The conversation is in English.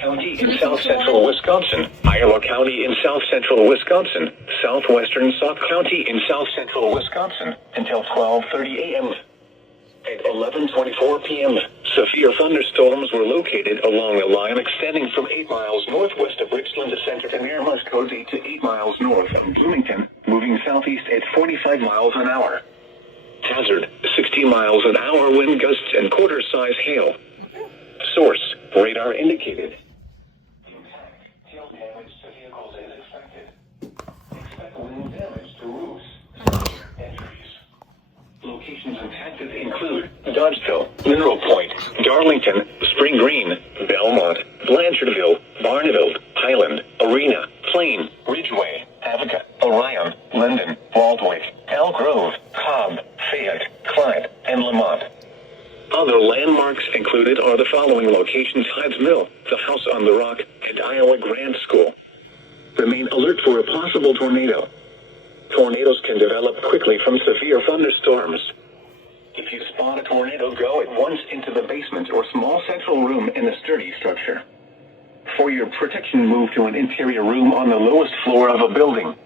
County in south central Wisconsin, Iowa County in south central Wisconsin, southwestern Sauk County in south central Wisconsin, until 12:30 a.m. At 11:24 p.m., severe thunderstorms were located along a line extending from 8 miles northwest of Richland Center to near Muscogee to 8 miles north of Bloomington, moving southeast at 45 miles an hour. Hazard, 60 miles an hour wind gusts and quarter-size hail. Source, radar indicated. Impact, hail damage to vehicles is expected. Expect wind damage to roofs. Entries. Locations impacted include Dodgeville, Mineral Point, Darlington, Spring Green, Belmont, Blanchardville, Barneville, Highland, Arena, Plain, Ridgeway, Avoca, Orion, Linden, Waldwick, Elk Grove, Cobb, Fayette, Clyde, and Lamont. Other landmarks included are the following locations: Hyde's Mill, the House on the Rock, and Iowa Grant School. Remain alert for a possible tornado. Tornadoes can develop quickly from severe thunderstorms. If you spot a tornado, go at once into the basement or small central room in a sturdy structure. For your protection, move to an interior room on the lowest floor of a building.